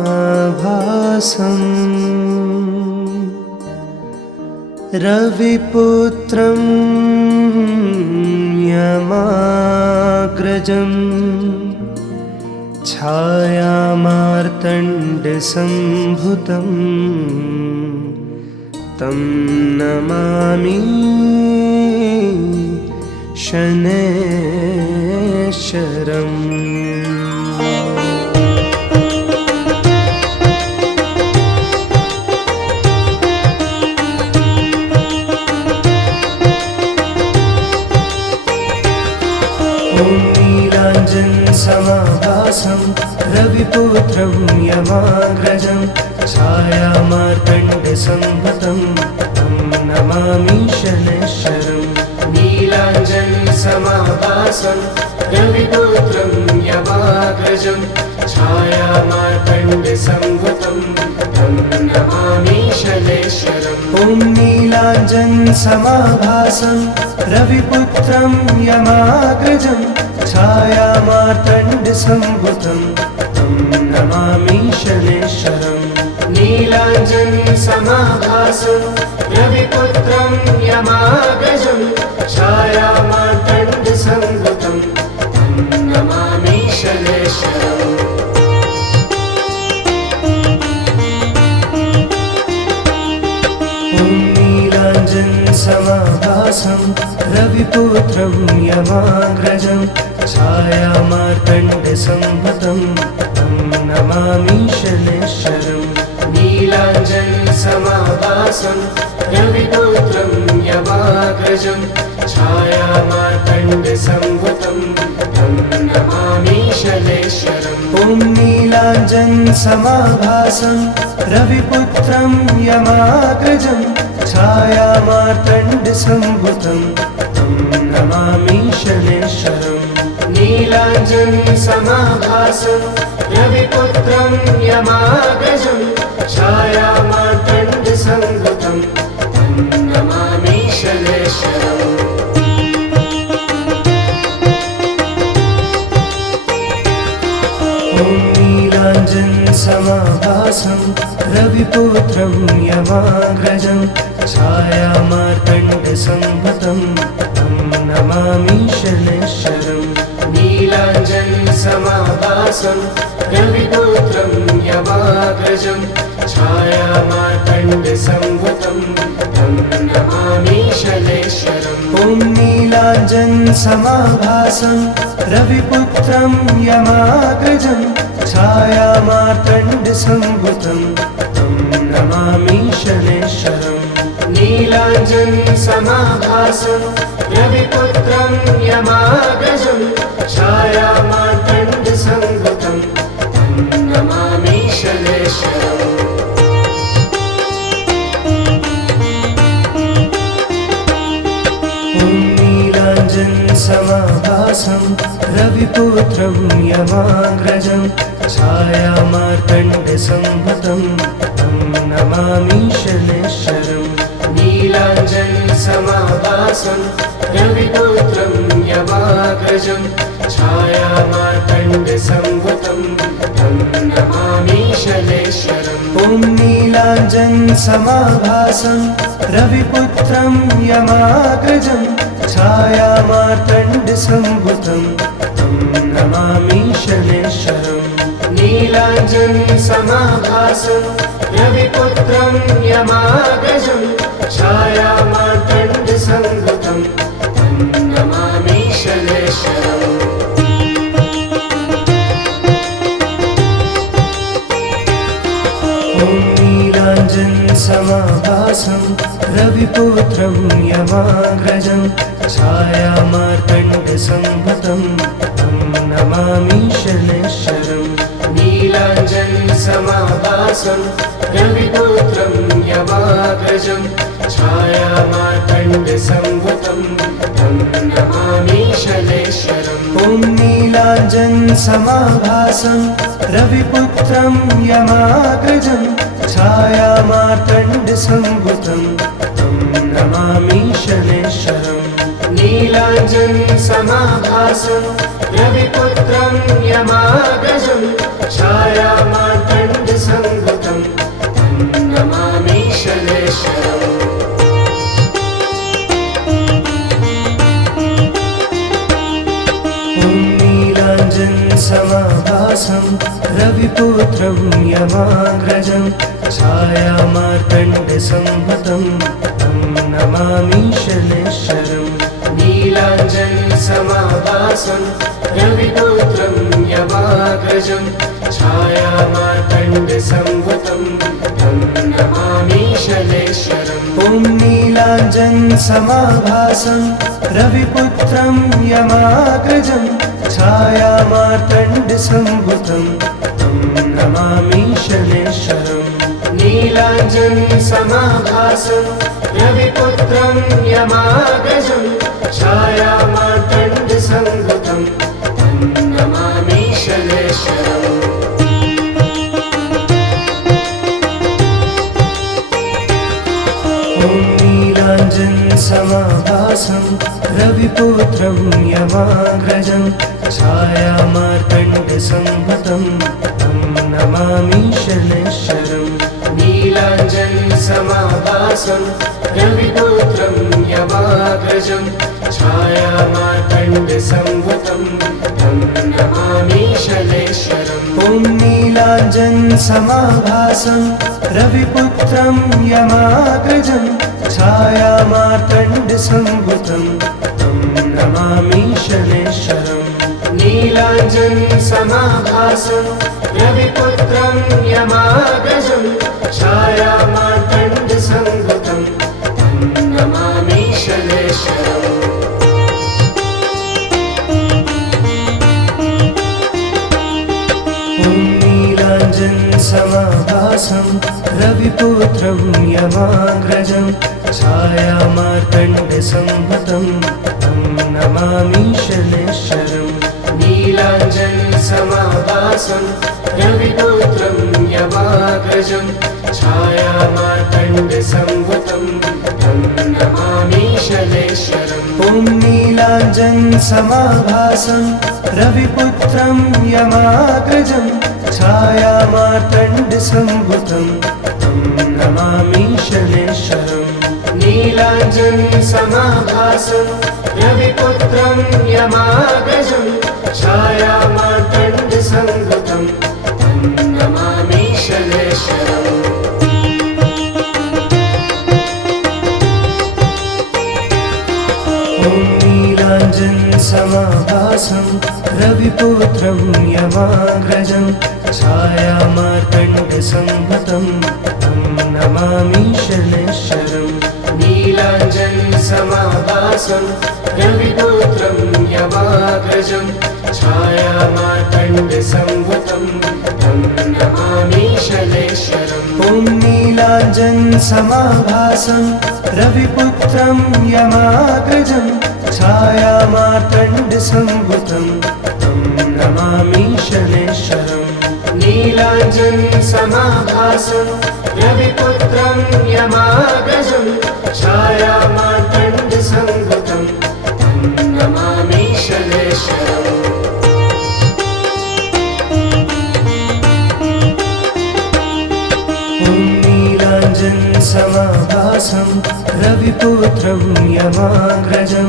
समाभासम् रविपुत्रं यमाग्रजं छायामार्तण्डसम्भुतं तं नमामि शनैश्चरम्। नीलाञ्जनसमाभासं रविपुत्रं यमाग्रजं छायामार्तण्डसम्भुतं तं नमामि शनैश्चरम्। नीलाञ्जनसमाभासं रविपुत्रं यमाग्रजं छायामार्तण्डसम्भुतं तं नमामि शनैश्चरम्। ॐ नीलाञ्जनसमाभासं रविपुत्रं यमाग्रजं छायामार्तण्डसम्भुतं तं नमामि शनैश्चरम्। नीलाञ्जनसमाभासं रविपुत्रं यमाग्रजं छायामार्तण्डसम्भुतं तं नमामि शनैश्चरम्। ॐ नीलाञ्जनसमाभासं रविपुत्रं यमाग्रजं छायामार्तण्डसम्भुतं तं नमामि शनैश्चरम्। नीलाञ्जनसमाभासं रविपुत्रं यमाग्रजं छायामार्तण्डसम्भुतं तं नमामि शनैश्चरम्। ॐ नीलाञ्जनसमाभासं रविपुत्रं यमाग्रजं छायामार्तण्डसम्भुतं तं नमामि शनैश्चरम्। नीलाञ्जनसमाभासं रविपुत्रं यमाग्रजं छायामार्तण्डसम्भुतं तं नमामि शनैश्चरम्। ॐ नीलाञ्जनसमाभासं रविपुत्रं यमाग्रजं छायामार्तण्डसम्भुतं तं नमामि शनैश्चरम्। नीलाञ्जनसमाभासं रविपुत्रं यमाग्रजं छायामार्तण्डसम्भुतं तं नमामि शनैश्चरम्। ॐ नीलाञ्जनसमाभासं रविपुत्रं यमाग्रजं छायामार्तण्डसम्भुतं तं नमामि शनैश्चरम्। नीलाञ्जनसमाभासं रविपुत्रं यमाग्रजं छायामार्तण्डसम्भुतं तं नमामि शनैश्चरम्। ॐ नीलाञ्जनसमाभासं रविपुत्रं यमाग्रजं छायामार्तण्डसम्भुतं तं नमामि शनैश्चरम्। नीलाञ्जनसमाभासं रविपुत्रं यमाग्रजं छायामार्तण्डसम्भुतं तं नमामि शनैश्चरम्। ॐ नीलाञ्जनसमाभासं रविपुत्रं यमाग्रजं छायामार्तण्डसम्भुतं तं नमामि शनैश्चरम्। नीलाञ्जनसमाभासं रविपुत्रं यमाग्रजं छायामार्तण्डसम्भुतं तं नमामि शनैश्चरम्। ॐ नीलाञ्जनसमाभासं रविपुत्रं यमाग्रजं छायामार्तण्डसम्भुतं तं नमामि शनैश्चरम्। नीलाञ्जनसमाभासं रविपुत्रं यमाग्रजं छायामार्तण्डसम्भुतं तं नमामि शनैश्चरम्। ॐ नीलाञ्जनसमाभासं रविपुत्रं यमाग्रजं छायामार्तण्डसम्भुतं तं नमामि शनैश्चरम्। नीलाञ्जनसमाभासं रविपुत्रं छायामार्तण्डसम्भुतं तं नमामि शनैश्वरम्। ॐ नीलाञ्जनसमाभासं रविपुत्रं यमाग्रजं छायामार्तण्डसम्भुतं तं नमामि शनैश्वरम्। नीलाञ्जनसमाभासं रविपुत्रं यमाग्रजं छायामार्तण्डसम्भुतं तं नमामि शनैश्वरम्। ॐ नीलाञ्जनसमाभासं रविपुत्रं यमाग्रजं छायामार्तण्डसम्भुतं तं नमामि शनैश्वरम्। नीलाञ्जनसमाभासं रविपुत्रं यमाग्रजं छायामार्तण्डसम्भुतं तं नमामि शनैश्वरम्। ॐ नीलाञ्जनसमाभासं रविपुत्रं यमाग्रजं छायामार्तण्डसम्भुतं तं नमामि शनैश्वरम्। नीलाञ्जनसमाभासं रविपुत्रं यमाग्रजं छायामार्तण्डसम्भुतं तं नमामि शनैश्वरम्। ॐ नीलाञ्जनसमाभासं रविपुत्रं यमाग्रजं छायामार्तण्डसम्भुतं तं नमामि शनैश्वरम्। नीलाञ्जनसमाभासं रविपुत्रं यमाग्रजं छायामार्तण्डसम्भुतं तं नमामि शनैश्वरम्। ॐ नीलाञ्जनसमाभासं रविपुत्रं यमाग्रजं छायामार्तण्डसम्भुतं तं नमामि शनैश्वरम्। नीलाञ्जनसमाभासं रविपुत्रं यमाग्रजं छायामार्तण्डसम्भुतं तं नमामि शनैश्वरम्। ॐ नीलाञ्जनसमाभासं रविपुत्रं यमाग्रजं छायामार्तण्डसम्भुतं तं नमामि शनैश्वरम्। नीलाञ्जनसमाभासं रविपुत्रं यमाग्रजं छायामार्तण्डसम्भुतं तं नमामि शनैश्वरम्। ॐ नीलाञ्जनसमाभासं रविपुत्रं यमाग्रजं छायामार्तण्डसम्भुतं तं नमामि शनैश्वरम्। नीलाञ्जनसमाभासं रविपुत्रं यमाग्रजं छायामार्तण्डसम्भुतं तं नमामि शनैश्वरम्। ॐ नीलाञ्जनसमाभासं रविपुत्रं यमाग्रजं छायामार्तण्डसम्भुतं तं नमामि शनैश्वरम्। नीलाञ्जनसमाभासं रविपुत्रं यमाग्रजं छायामार्तण्डसम्भुतं तं नमामि शनैश्वरम्। ॐ नीलाञ्जनसमाभासं रविपुत्रं यमाग्रजं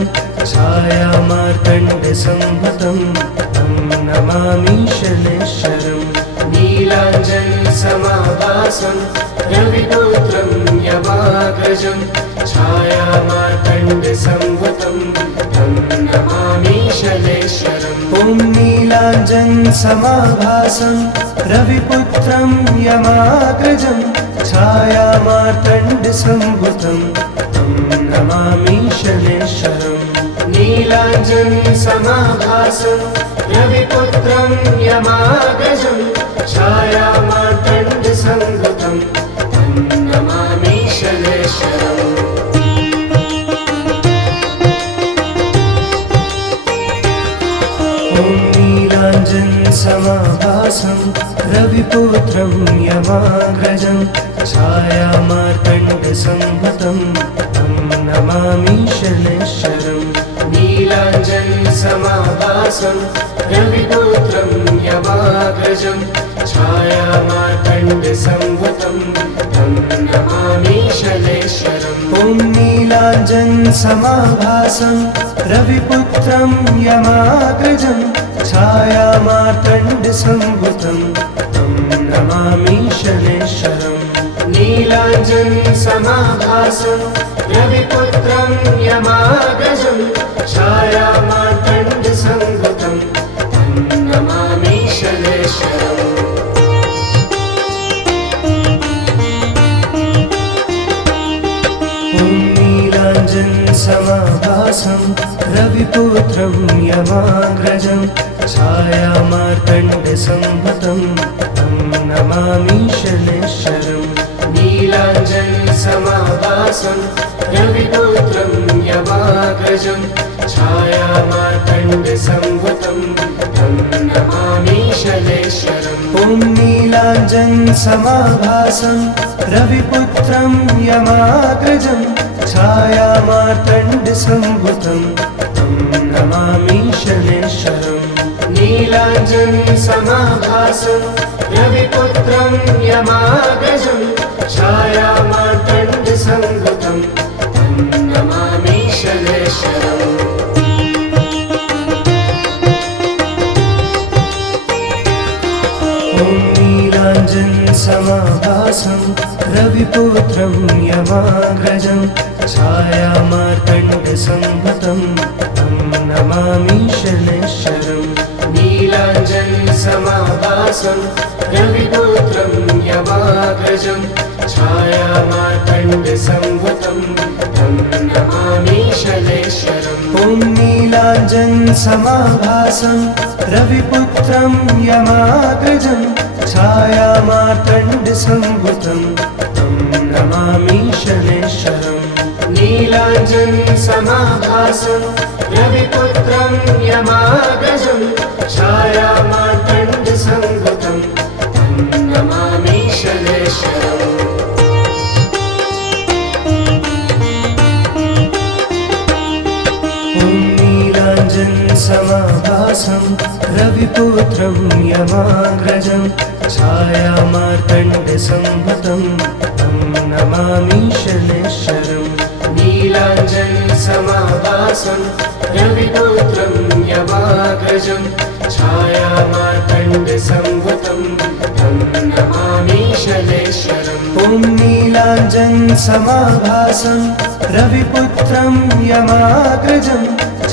छायामार्तण्डसम्भुतं तं नमामि शनैश्वरम्। नीलाञ्जनसमाभासं रविपुत्रं यमाग्रजं छायामार्तण्डसम्भुतं तं नमामि शनैश्वरम्। ॐ नीलाञ्जनसमाभासं रविपुत्रं यमाग्रजं छायामार्तण्डसम्भुतं तं नमामि शनैश्वरम्। नीलाञ्जनसमाभासं रविपुत्रं यमाग्रजं छायामार्तण्डसम्भुतं तं नमामि शनैश्वरम्। ॐ नीलाञ्जनसमाभासं रविपुत्रं यमाग्रजं छायामार्तण्डसम्भुतं तं नमामि शनैश्वरम्। नीलाञ्जनसमाभासं रविपुत्रं यमाग्रजं छायामार्तण्डसंभूतं तं नमामि शनैश्वरम्। ॐ नीलाञ्जनसमाभासं रविपुत्रं यमाग्रजं छायामार्तण्डसंभूतं तं नमामि शनैश्वरम्। नीलाञ्जनसमाभासं रविपुत्रं यमाग्रजं छायामार्तण्डसंभूतं तं नमामि शनैश्वरम्। ॐ नीलाञ्जनसमाभासं रविपुत्रं यमाग्रजं छायामार्तण्डसंभूतं तं नमामि शनैश्वरम्। नीलाञ्जनसमाभासं रविपुत्रं यमाग्रजं छायामार्तण्डसंभूतं तं नमामि शनैश्वरम्। ॐ नीलाञ्जनसमाभासं रविपुत्रं यमाग्रजं छायामार्तण्डसंभूतं तं नमामि शनैश्वरम्। नीलाञ्जनसमाभासं रविपुत्रं यमाग्रजं छायामार्तण्डसंभूतं तं नमामि शनैश्वरम्। ॐ नीलाञ्जनसमाभासं रविपुत्रं यमाग्रजं छायामार्तण्डसंभूतं तं नमामि शनैश्वरम्। नीलाञ्जनसमाभासं रविपुत्रं यमाग्रजं छायामार्तण्डसंभूतं तं नमामि शनैश्वरम्। ॐ नीलाञ्जनसमाभासं रविपुत्रं यमाग्रजं छायामार्तण्डसंभूतं तं नमामि शनैश्वरम्। नीलाञ्जनसमाभासं रविपुत्रं यमाग्रजं छायामार्तण्डसंभूतं तं नमामि शनैश्वरम्। ॐ नीलाञ्जनसमाभासं रविपुत्रं यमाग्रजं छायामार्तण्डसंभूतं तं नमामि शनैश्वरम्। नीलाञ्जनसमाभासं रविपुत्रं यमाग्रजं छायामार्तण्डसंभूतं तं नमामि शनैश्वरम्। ॐ नीलाञ्जनसमाभासं रविपुत्रं यमाग्रजं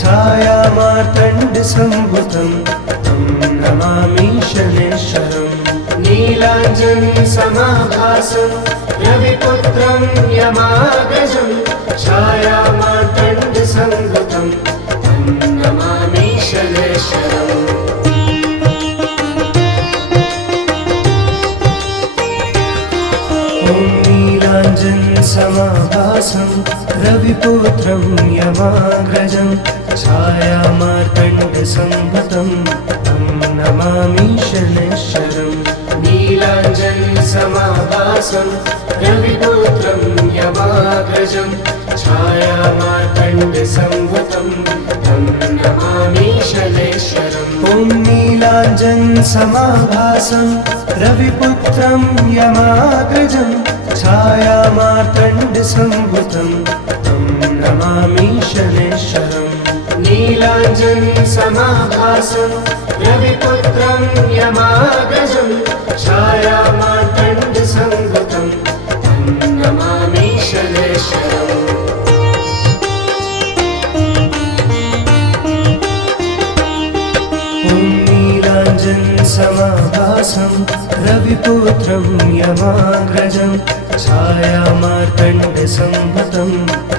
छायामार्तण्डसंभूतं तं नमामि शनैश्वरम्। नीलाञ्जनसमाभासं रविपुत्रं यमाग्रजं छायामार्तण्डसंभूतं तं नमामि शनैश्वरम्। ॐ नीलाञ्जनसमाभासं रविपुत्रं यमाग्रजं छायामार्तण्डसंभूतं तं नमामि शनैश्वरम्। नीलाञ्जनसमाभासं रविपुत्रं यमाग्रजं छायामार्तण्डसंभूतं तं नमामि शनैश्वरम्। ॐ नीलाञ्जनसमाभासं रविपुत्रं यमाग्रजं छायामार्तण्डसंभूतं तं नमामि शनैश्वरम्। नीलाञ्जनसमाभासं रविपुत्रं यमाग्रजं छायामार्तण्डसंभूतं तं नमामि शनैश्वरम्। ॐ नीलाञ्जनसमाभासं रविपुत्रं यमाग्रजं छायामार्तण्डसंभूतं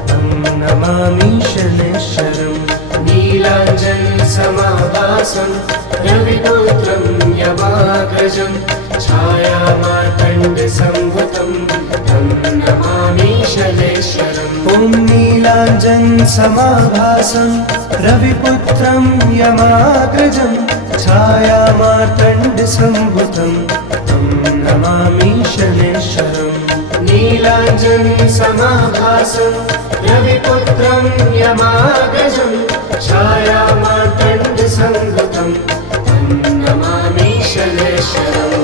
तं नमामि शनैश्वरम्। नीलाञ्जनसमाभासं रविपुत्रं यमाग्रजं छायामार्तण्डसंभूतं तं नमामि शनैश्वरम्। ॐ नीलाञ्जनसमाभासं रविपुत्रं यमाग्रजं छायामार्तण्डसंभूतं तं नमामि शनैश्वरम्। नीलाञ्जनसमाभासं रविपुत्रं यमाग्रजं छायामार्तण्डसंभूतं तं नमामि शनैश्वरम्।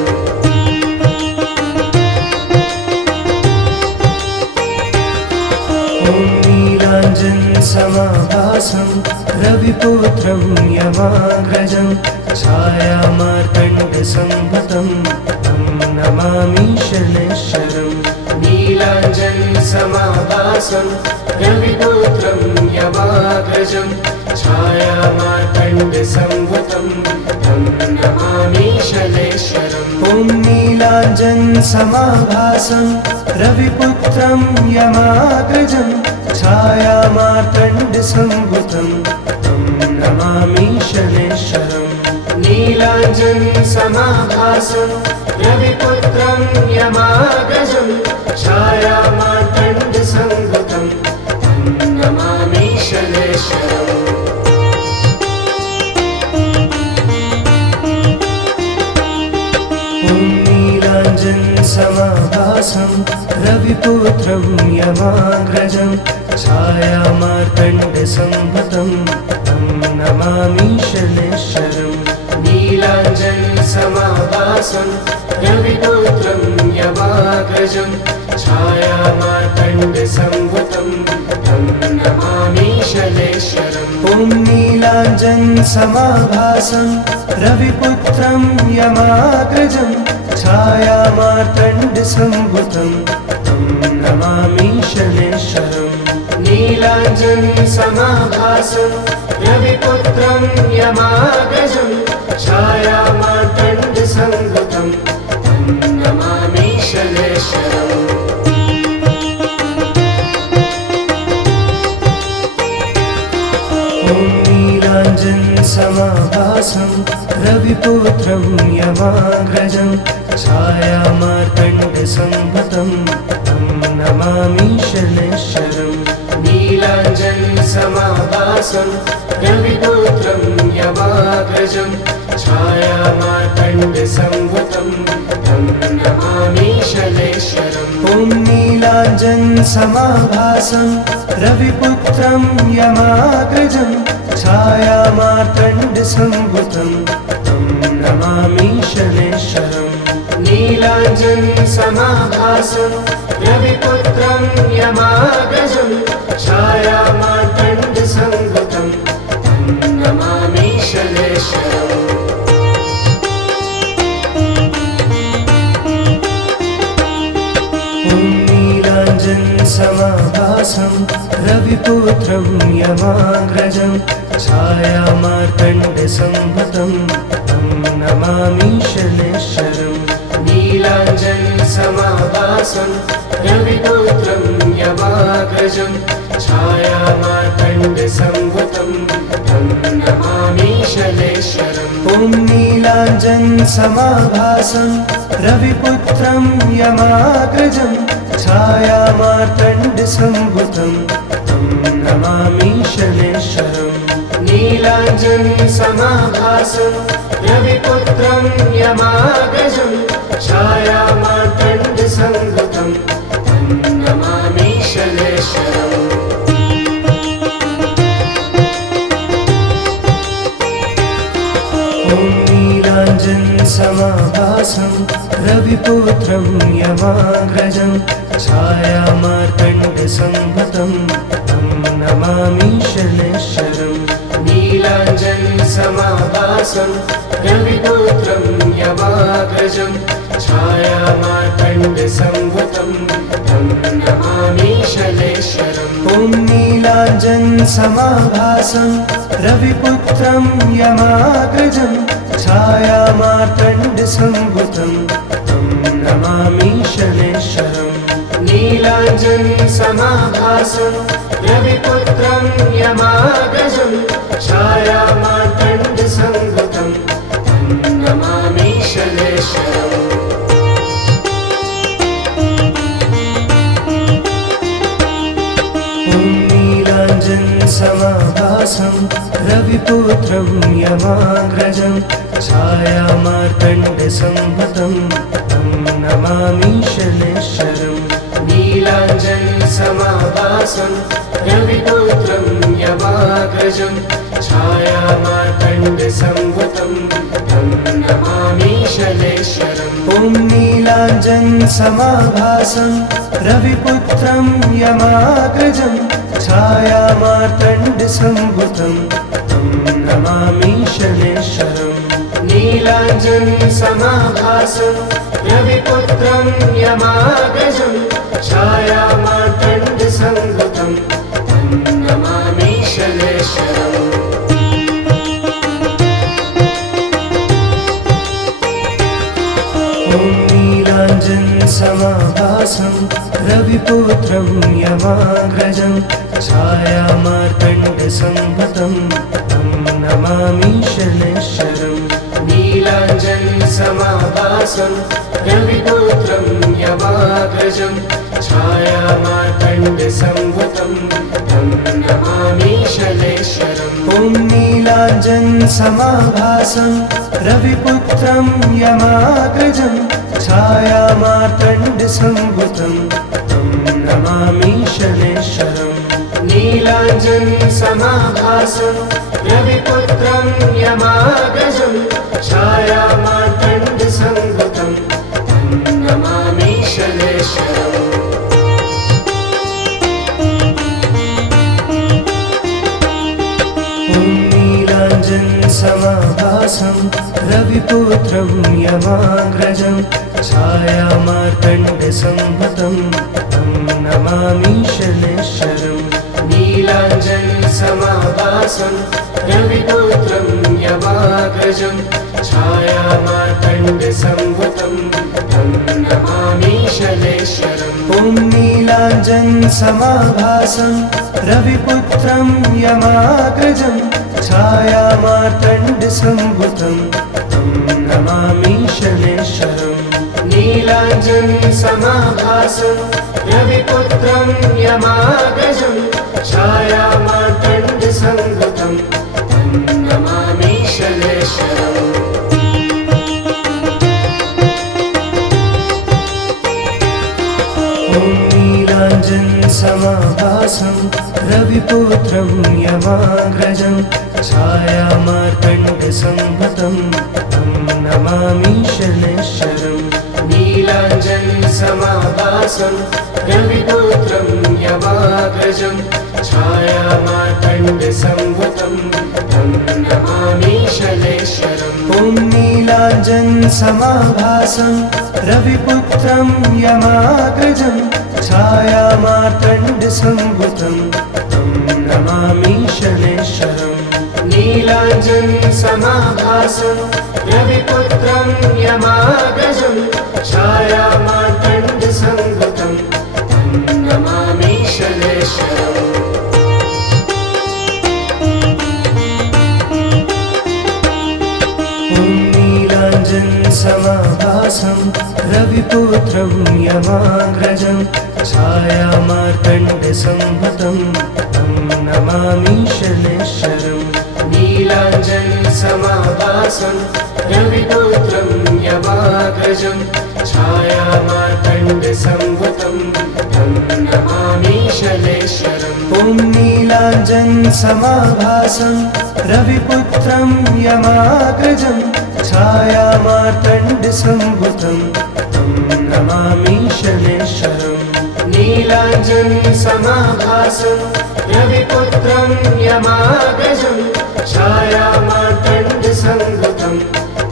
रविपुत्रं यमाग्रजं छायामार्तण्डसम्भुतं तं नमामि शनैश्वरम् नीलाञ्जनसमाभासं रविपुत्रं यमाग्रजं छायामार्तण्डसम्भुतं तं नमामि शनैश्वरम् ॐ नीलाञ्जनसमाभासं रविपुत्रं यमाग्रजं छायामार्तण्डसम्भुतं तं नमामि शनैश्वरम् नीलाञ्जनसमाभासं रविपुत्रं यमाग्रजं छायामार्तण्डसम्भुतं तं नमामि शनैश्वरम् ॐ नीलाञ्जनसमाभासं रविपुत्रं यमाग्रजं छायामार्तण्डसम्भुतं तं नमामि शनैश्वरम् नीलाञ्जनसमाभासं रविपुत्रं यमाग्रजं छायामार्तण्डसम्भुतं तं नमामि शनैश्वरम् ॐ नीलाञ्जनसमाभासं रविपुत्रं यमाग्रजं छायामार्तण्डसम्भुतं तं नमामि शनैश्वरम् नीलाञ्जनसमाभासं रविपुत्रं यमाग्रजं छायामार्तण्डसम्भुतं तं नमामि शनैश्वरम् ॐ नीलाञ्जनसमाभासं रविपुत्रं यमाग्रजं छायामार्तण्डसम्भुतं तं नमामि शनैश्वरम् नीलाञ्जनसमाभासं रविपुत्रं यमाग्रजं छायामार्तण्डसम्भुतं तं नमामि शनैश्वरम् ॐ नीलाञ्जनसमाभासं रविपुत्रं यमाग्रजं छायामार्तण्डसम्भुतं तं नमामि शनैश्वरम् नीलाञ्जनसमाभासं रविपुत्रं यमाग्रजं छायामार्तण्डसम्भुतं तं नमामि शनैश्वरम् ॐ नीलाञ्जनसमाभासं रविपुत्रं यमाग्रजं छायामार्तण्डसम्भुतं तं नमामि शनैश्वरम् नीलाञ्जनसमाभासं रविपुत्रं यमाग्रजं छायामार्तण्डसम्भुतं तं नमामि शनैश्वरम् ॐ नीलाञ्जनसमाभासं रविपुत्रं यमाग्रजं छायामार्तण्डसम्भुतं तं नमामि शनैश्वरम् नीलाञ्जनसमाभासं रविपुत्रं यमाग्रजं छायामार्तण्डसम्भुतं तं नमामि शनैश्वरम् ॐ नीलाञ्जनसमाभासं रविपुत्रं यमाग्रजं छायामार्तण्डसम्भुतं तं नमामि शनैश्वरम् नीलाञ्जनसमाभासं रविपुत्रं यमाग्रजं छायामार्तण्डसम्भुतं तं नमामि शनैश्वरम् ॐ नीलाञ्जनसमाभासं रविपुत्रं यमाग्रजं छायामार्तण्डसम्भुतं तं नमामि शनैश्वरम् नीलाञ्जनसमाभासं रविपुत्रं यमाग्रजं छायामार्तण्डसम्भुतं तं नमामि शनैश्वरम् ॐ नीलाञ्जनसमाभासं रविपुत्रं यमाग्रजं छायामार्तण्डसम्भुतं तं नमामि शनैश्वरम् नीलाञ्जनसमाभासं रविपुत्रं यमाग्रजं छायामार्तण्डसम्भुतं तं नमामि शनैश्वरम् ॐ नीलाञ्जनसमाभासं रविपुत्रं यमाग्रजं छायामार्तण्डसम्भुतं तं नमामि शनैश्वरम् नीलाञ्जनसमाभासं रविपुत्रं यमाग्रजं छायामार्तण्डसंभूतं तं नमामि शनैश्वरम् ॐ नीलाञ्जनसमाभासं रविपुत्रं यमाग्रजं छायामार्तण्डसंभूतं तं नमामि शनैश्वरम् नीलाञ्जनसमाभासं रविपुत्रं यमाग्रजं छायामार्तण्डसंभूतं तं नमामि शनैश्वरम् ॐ नीलाञ्जनसमाभासं रविपुत्रं यमाग्रजं छायामार्तण्डसंभूतं तं नमामि शनैश्वरम् नीलाञ्जनसमाभासं रविपुत्रं यमाग्रजं छायामार्तण्डसंभूतं तं नमामि शनैश्वरम् ॐ नीलाञ्जनसमाभासं रविपुत्रं यमाग्रजं छायामार्तण्डसंभूतं तं नमामि शनैश्वरम् नीलाञ्जनसमाभासं रविपुत्रं यमाग्रजं छायामार्तण्डसंभूतं तं नमामि शनैश्वरम् ॐ नीलाञ्जनसमाभासं रविपुत्रं यमाग्रजं छायामार्तण्डसंभूतं तं नमामि शनैश्वरम् नीलाञ्जनसमाभासं रविपुत्रं यमाग्रजं छायामार्तण्डसंभूतं तं नमामि शनैश्वरम् ॐ नीलाञ्जनसमाभासं रविपुत्रं यमाग्रजं छायामार्तण्डसंभूतं तं नमामि शनैश्वरम् नीलाञ्जनसमाभासं रविपुत्रं यमाग्रजं छायामार्तण्डसंभूतं तं नमामि शनैश्वरम् ॐ नीलाञ्जनसमाभासं रविपुत्रं यमाग्रजं छायामार्तण्डसंभूतं तं नमामि शनैश्वरम् नीलाञ्जनसमाभासं रविपुत्रं यमाग्रजं छायामार्तण्डसंभूतं तं नमामि शनैश्वरम् ॐ नीलाञ्जनसमाभासं रविपुत्रं यमाग्रजं छायामार्तण्डसंभूतं तं नमामि शनैश्वरम् नीलाञ्जनसमाभासं रविपुत्रं यमाग्रजं छायामार्तण्डसंभूतं तं नमामि शनैश्वरम् ॐ नीलाञ्जनसमाभासं रविपुत्रं यमाग्रजं छायामार्तण्डसंभूतं तं नमामि शनैश्वरम् नीलाञ्जनसमाभासं रविपुत्रं यमाग्रजं छायामार्तण्डसंभूतं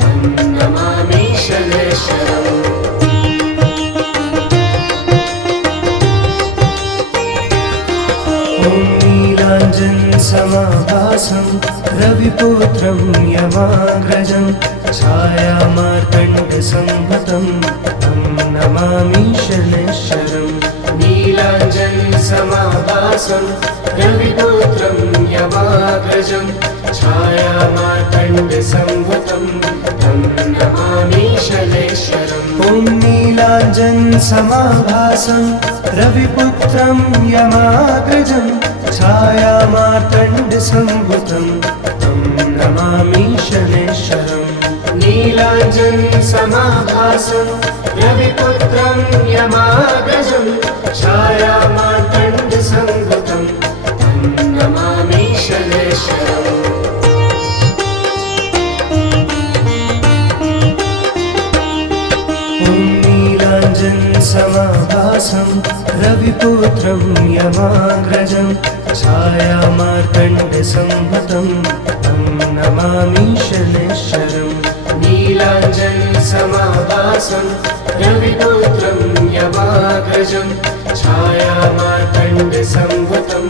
तं नमामि शनैश्वरम् ॐ नीलाञ्जनसमाभासं रविपुत्रं यमाग्रजं छायामार्तण्डसंभूतं तं नमामि शनैश्वरम् नीलाञ्जनसमाभासं रविपुत्रं यमाग्रजं छायामार्तण्डसंभूतं तं नमामि शनैश्वरम् ॐ नीलाञ्जनसमाभासं रविपुत्रं यमाग्रजं छायामार्तण्डसंभूतं तं नमामि शनैश्वरम् नीलाञ्जनसमाभासं रविपुत्रं यमाग्रजं छायामार्तण्डसंभूतं तं नमामि शनैश्वरम् ॐ नीलाञ्जनसमाभासं रविपुत्रं यमाग्रजं छायामार्तण्डसंभूतं नमामि शनैश्चरम् नीलाञ्जनसमाभासं रविपुत्रं यमाग्रजं छायामार्तण्डसंभूतं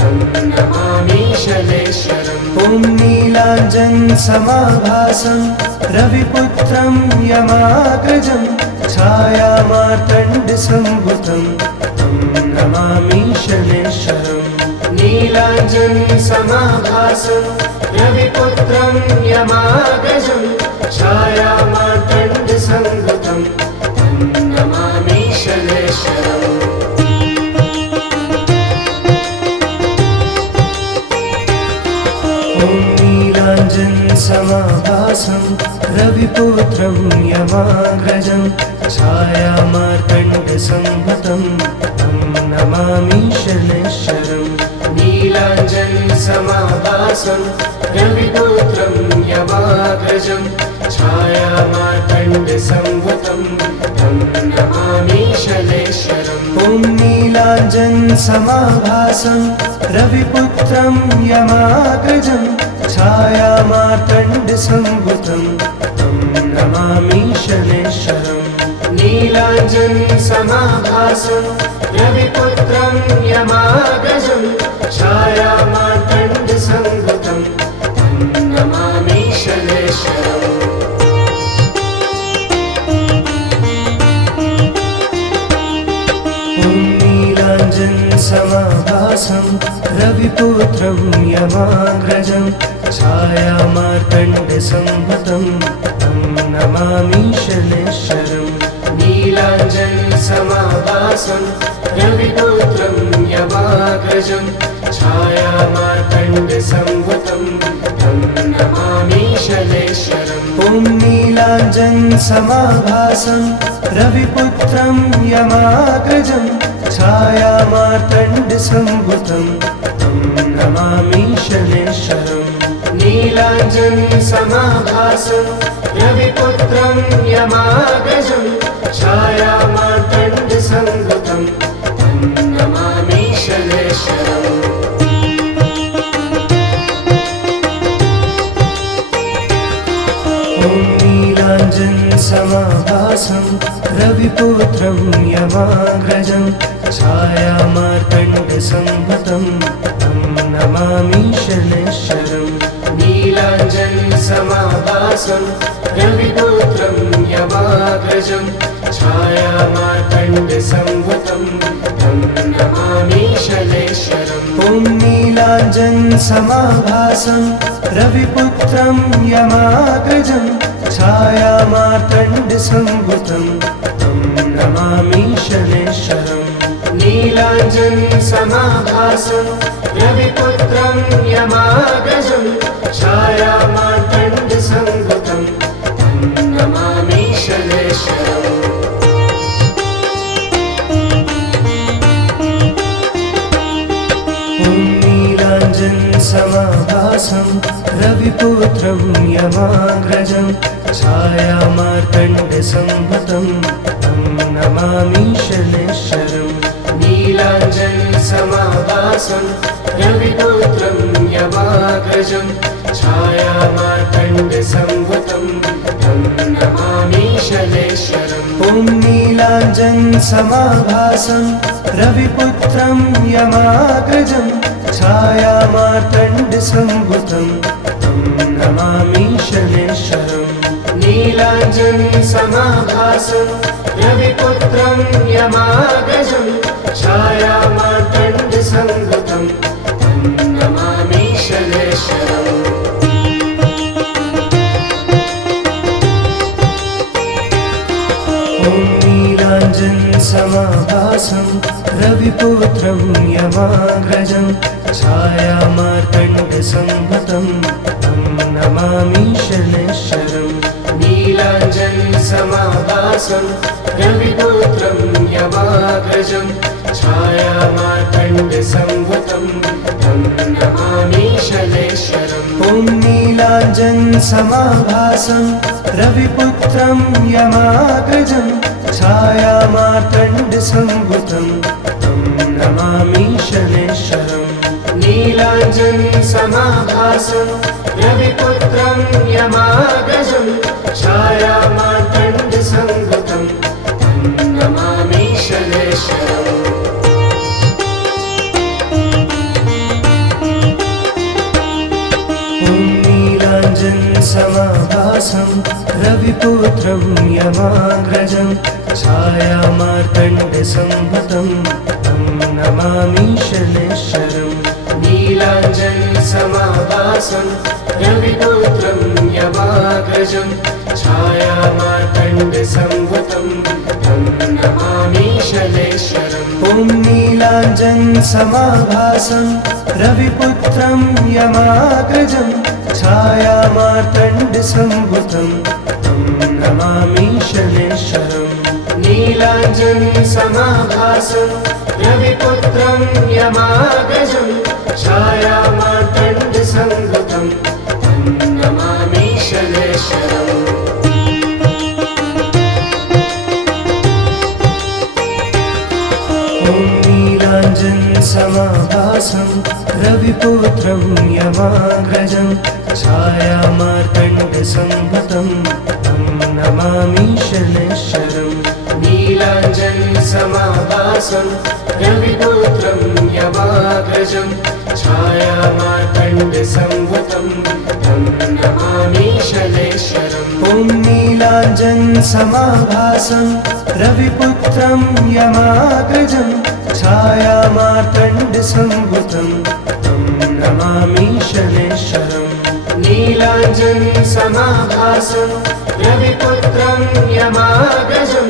तं नमामि शनैश्चरम् ॐ नीलाञ्जनसमाभासं रविपुत्रं यमाग्रजं छायामार्तण्डसंभूतं तं नमामि शनैश्चरम् नीलाञ्जनसमाभासं रविपुत्रं यमाग्रजं छायामार्तण्डसंभूतं तं नमामि शनैश्चरम् ॐ नीलाञ्जनसमाभासं रविपुत्रं यमाग्रजं छायामार्तण्डसंभूतं तं नमामि शनैश्चरम् नीलाञ्जनसमाभासं रविपुत्रं यमाग्रजं छायामार्तण्डसंभूतं तं नमामि शनैश्चरम् ॐ नीलाञ्जनसमाभासं रविपुत्रं यमाग्रजं छायामार्तण्डसंभूतं तं नमामि शनैश्चरम् नीलाञ्जनसमाभासं रविपुत्रं यमाग्रजं छायामार्तण्डसंभूतं तं नमामि शनैश्चरम् ॐ नीलाञ्जनसमाभासं रविपुत्रं यमाग्रजं छायामार्तण्डसंभूतं तं नमामि शनैश्चरम् नीलाञ्जनसमाभासं रविपुत्रं यमाग्रजं छायामार्तण्डसंभूतं तं नमामि शनैश्चरम् ॐ नीलाञ्जनसमाभासं रविपुत्रं यमाग्रजं छायामार्तण्डसंभूतं तं नमामि शनैश्चरम् नीलाञ्जनसमाभासं रविपुत्रं यमाग्रजं छायामार्तण्डसंभूतं तं नमामि शनैश्चरम् ॐ नीलाञ्जनसमाभासं रविपुत्रं यमाग्रजं छायामार्तण्डसंभूतं तं नमामि शनैश्चरम् नीलाञ्जनसमाभासं रविपुत्रं यमाग्रजं छायामार्तण्डसंभूतं तं नमामि शनैश्चरम् ॐ नीलाञ्जनसमाभासं रविपुत्रं यमाग्रजं छायामार्तण्डसंभूतं तं नमामि शनैश्चरम् नीलाञ्जनसमाभासं रविपुत्रं यमाग्रजं छायामार्तण्डसंभूतं तं नमामि शनैश्चरम् ॐ नीलाञ्जनसमाभासं रविपुत्रं यमाग्रजं छायामार्तण्डसंभूतं तं नमामि शनैश्चरम् नीलाञ्जनसमाभासं रविपुत्रं यमाग्रजं छायामार्तण्डसंभूतं तं नमामि शनैश्चरम् ॐ नीलाञ्जनसमाभासं रविपुत्रं यमाग्रजं छायामार्तण्डसंभूतं तं नमामि शनैश्चरम् नीलाञ्जनसमाभासं रविपुत्रं यमाग्रजं छायामार्तण्डसंभूतं तं नमामि शनैश्चरम् ॐ नीलाञ्जनसमाभासं रविपुत्रं यमाग्रजं छायामार्तण्डसंभूतं तं नमामि शनैश्चरम् नीलाञ्जनसमाभासं रविपुत्रं यमाग्रजं छायामार्तण्डसंभूतं तं नमामि शनैश्चरम् ॐ नीलाञ्जनसमाभासं रविपुत्रं यमाग्रजं छायामार्तण्डसंभूतं तं नमामि शनैश्चरम् नीलाञ्जनसमाभासं रविपुत्रं यमाग्रजं छायामार्तण्डसंभूतं तं नमामि शनैश्वरम्। समाभासं रविपुत्रं यमाग्रजं छायामार्तण्डसंभूतं तं नमामि शनैश्वरम्। नीलाञ्जनसमाभासं रविपुत्रं यमाग्रजं छायामार्तण्डसंभूतं तं नमामि शनैश्वरम्। ॐ नीलाञ्जनसमाभासं रविपुत्रं यमाग्रजं छायामार्तण्डसंभूतं तं नमामि शनैश्वरम्। नीलाञ्जनसमाभासं रविपुत्रं यमाग्रजं छायामार्तण्डसंभूतं तं नमामि शनैश्वरम्। ॐ नीलाञ्जनसमाभासं रविपुत्रं यमाग्रजं छायामार्तण्डसंभूतं तं नमामि शनैश्वरम्। नीलाञ्जनसमाभासं रविपुत्रं यमाग्रजं छायामार्तण्डसंभूतं तं नमामि शनैश्वरम्। ॐ नीलाञ्जनसमाभासं रविपुत्रं यमाग्रजं छायामार्तण्डसंभूतं तं नमामि शनैश्वरम्। नीलाञ्जनसमाभासं रविपुत्रं यमाग्रजं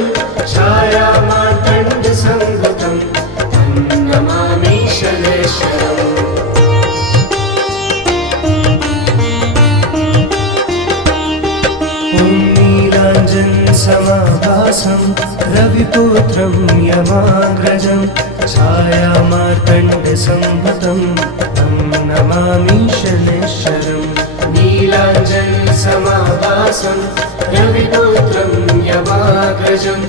छायामार्तण्डसंभूतं तं नमामि शनैश्वरम्। ॐ नीलाञ्जनसमाभासं रविपुत्रं यमाग्रजं छायामार्तण्डसंभूतं तं नमामि शनैश्वरम्। नीलाञ्जनसमाभासं रविपुत्रं यमाग्रजं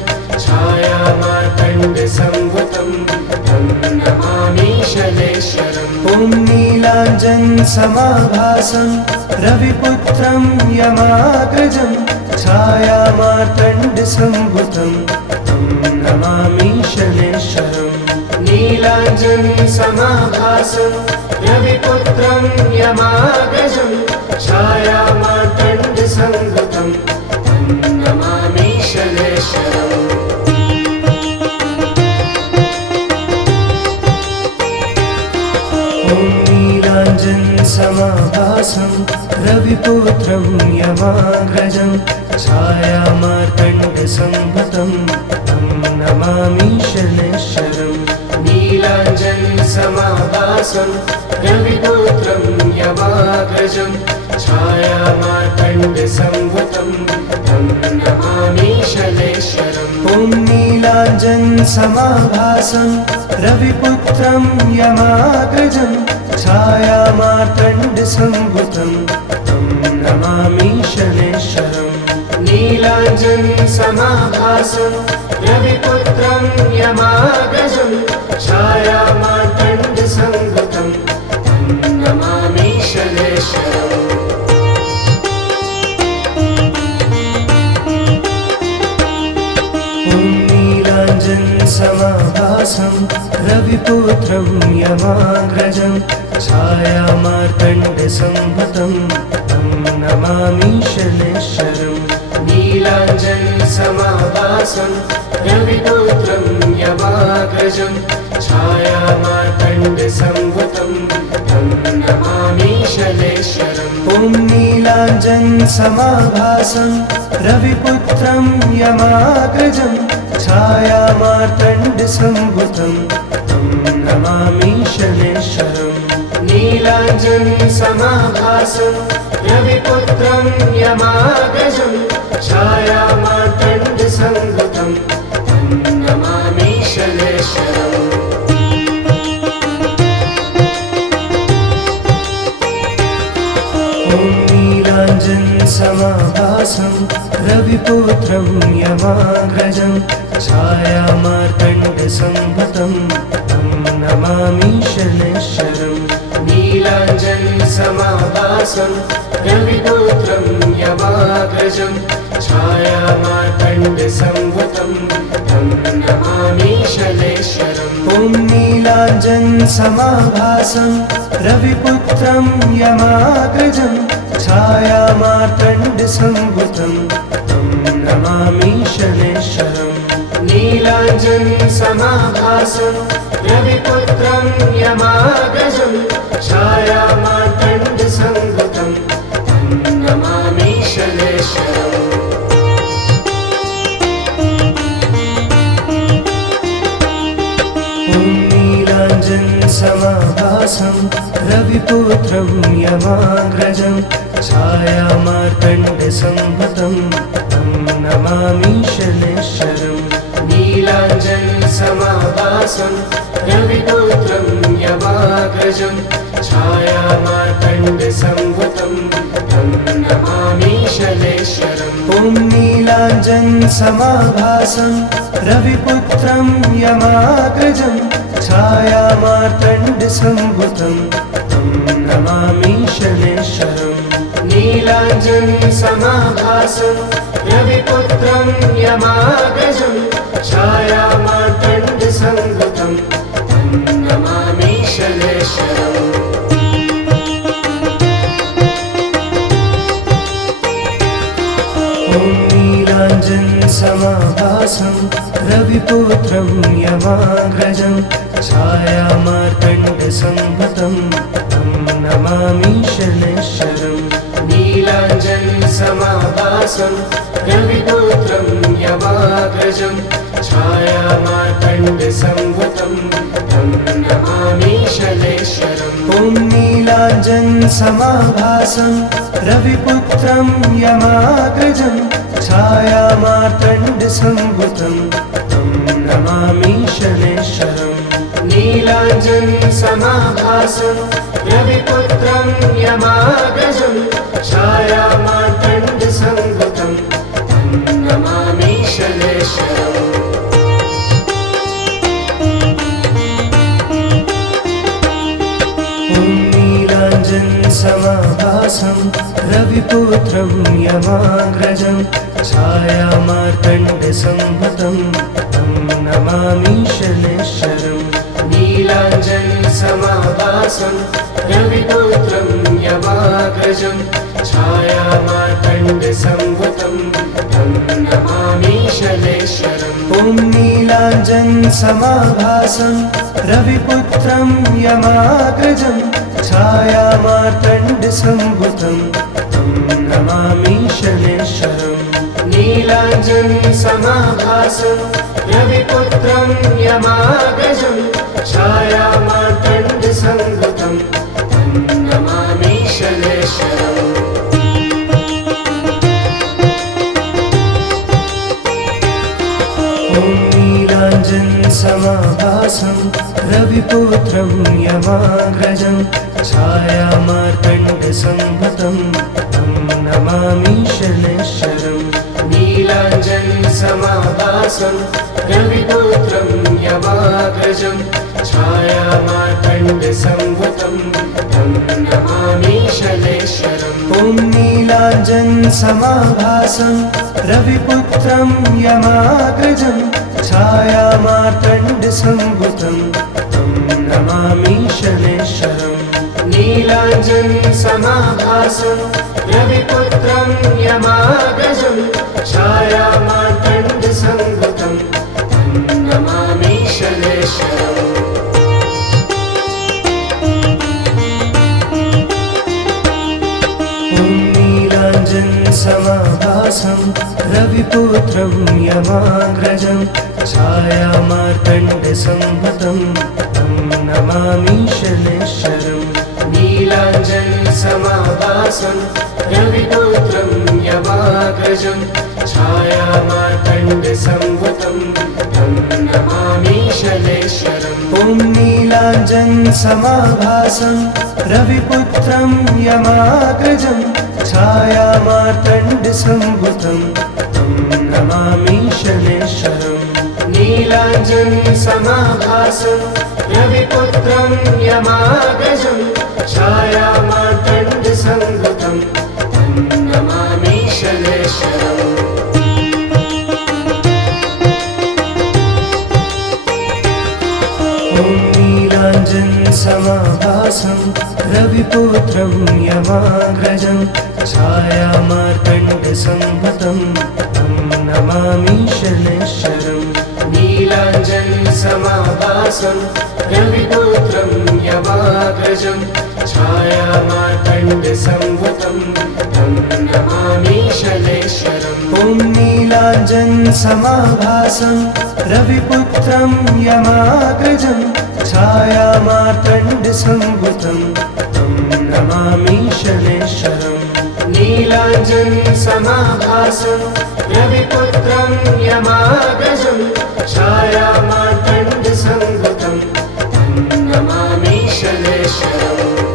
छायामार्तण्डसंभूतं तं नमामि शनैश्वरम्। ॐ नीलाञ्जनसमाभासं रविपुत्रं यमाग्रजं छायामार्तण्डसंभूतं तं नमामि शनैश्वरम्। नीलाञ्जनसमाभासं रविपुत्रं यमाग्रजं छायामार्तण्डसंभूतं तं नमामि शनैश्वरम्। ॐ नीलाञ्जनसमाभासं रविपुत्रं यमाग्रजं छायामार्तण्डसंभूतं तं नमामि शनैश्वरम्। नीलाञ्जनसमाभासं रविपुत्रं यमाग्रजं छायामार्तण्डसंभूतं तं नमामि शनैश्वरम्। ॐ नीलाञ्जनसमाभासं रविपुत्रं यमाग्रजं छायामार्तण्डसंभूतं तं नमामि शनैश्वरम्। नीलाञ्जनसमाभासं रविपुत्रं यमाग्रजं छायामार्तण्डसंभूतं तं नमामि शनैश्वरम्। ॐ नीलाञ्जनसमाभासं रविपुत्रं यमाग्रजं छायामार्तण्डसंभूतं तं नमामि शनैश्वरम्। नीलाञ्जनसमाभासं रविपुत्रं यमाग्रजं छायामार्तण्डसंभूतं तं नमामि शनैश्वरम्। ॐ नीलाञ्जनसमाभासं रविपुत्रं यमाग्रजं छायामार्तण्डसंभूतं तं नमामि शनैश्वरम्। नीलाञ्जनसमाभासं रविपुत्रं यमाग्रजं छायामार्तण्डसंभूतं तं नमामि शनैश्वरम्। ॐ नीलाञ्जनसमाभासं रविपुत्रं यमाग्रजं छायामार्तण्डसंभूतं तं नमामि शनैश्वरम्। नीलाञ्जनसमाभासं समाभासं रविपुत्रं यमाग्रजं छायामार्तण्डसम्भुतं तं नमामि शनैश्वरम्। ॐ नीलाञ्जनसमाभासं रविपुत्रं यमाग्रजं छायामार्तण्डसम्भुतं तं नमामि शनैश्वरम्। नीलाञ्जनसमाभासं रविपुत्रं यमाग्रजं छायामार्तण्डसम्भुतं तं नमामि शनैश्वरम्। ॐ नीलाञ्जनसमाभासं रविपुत्रं यमाग्रजं छायामार्तण्डसम्भुतं तं नमामि शनैश्वरम्। नीलाञ्जनसमाभासं रविपुत्रं यमाग्रजं छायामार्तण्डसम्भुतं तं नमामि शनैश्वरम्। ॐ नीलाञ्जनसमाभासं रविपुत्रं यमाग्रजं छायामार्तण्डसम्भुतं तं नमामि शनैश्वरम्। नीलाञ्जनसमाभासं रविपुत्रं यमाग्रजं छायामार्तण्डसम्भुतं तं नमामि शनैश्वरम्। ॐ नीलाञ्जनसमाभासं रविपुत्रं यमाग्रजं छायामार्तण्डसम्भुतं तं नमामि शनैश्वरम्। नीलाञ्जनसमाभासं रविपुत्रं यमाग्रजं छायामार्तण्डसम्भुतं तं नमामि शनैश्वरम्। ॐ नीलाञ्जनसमाभासं रविपुत्रं यमाग्रजं छायामार्तण्डसम्भुतं तं नमामि शनैश्वरम्। नीलाञ्जनसमाभासं रविपुत्रं यमाग्रजं छायामार्तण्डसम्भुतं तं नमामि शनैश्वरम्। ॐ नीलाञ्जनसमाभासं रविपुत्रं यमाग्रजं छायामार्तण्डसम्भुतं तं नमामि शनैश्वरम्। नीलाञ्जनसमाभासं रविपुत्रं यमाग्रजं छायामार्तण्डसम्भुतं तं नमामि शनैश्वरम्। ॐ नीलाञ्जनसमाभासं रविपुत्रं यमाग्रजं छायामार्तण्डसम्भुतं तं नमामि शनैश्वरम्। नीलाञ्जनसमाभासं रविपुत्रं यमाग्रजं छायामार्तण्डसम्भुतं तं नमामि शनैश्वरम्। ॐ नीलाञ्जनसमाभासं रविपुत्रं यमाग्रजं छायामार्तण्डसम्भुतं तं नमामि शनैश्वरम्। नीलाञ्जनसमाभासं रविपुत्रं यमाग्रजं छायामार्तण्डसम्भुतं तं नमामि शनैश्वरम्। ॐ नीलाञ्जनसमाभासं रविपुत्रं यमाग्रजं छायामार्तण्डसम्भुतं तं नमामि शनैश्वरम्। नीलाञ्जनसमाभासं रविपुत्रं यमाग्रजं छायामार्तण्डसम्भुतं तं नमामि शनैश्वरम्। ॐ नीलाञ्जनसमाभासं रविपुत्रं यमाग्रजं छायामार्तण्डसम्भुतं तं नमामि शनैश्वरम्। नीलाञ्जनसमाभासं रविपुत्रं यमाग्रजं छायामार्तण्डसम्भुतं तं नमामि शनैश्वरम्। ॐ नीलाञ्जनसमाभासं रविपुत्रं यमाग्रजं छायामार्तण्डसम्भुतं तं नमामि शनैश्वरम्। नीलाञ्जनसमाभासं रविपुत्रं यमाग्रजं छायामार्तण्डसम्भुतं संभुतं तं नमामि शनैश्वरम् ॐ नीलाञ्जनसमाभासं रविपुत्रं यमाग्रजं छायामार्तण्डसंभुतं तं नमामि शनैश्वरम् नीलाञ्जनसमाभासं रविपुत्रं यमाग्रजं छायामार्तण्डसंभुतं तं नमामि शनैश्वरम् ॐ नीलाञ्जनसमाभासं रविपुत्रं यमाग्रजं छायामार्तण्डसंभुतं तं नमामि शनैश्वरम् नीलाञ्जनसमाभासं रविपुत्रं यमाग्रजं छायामार्तण्डसंभुतं तं नमामि शनैश्वरम्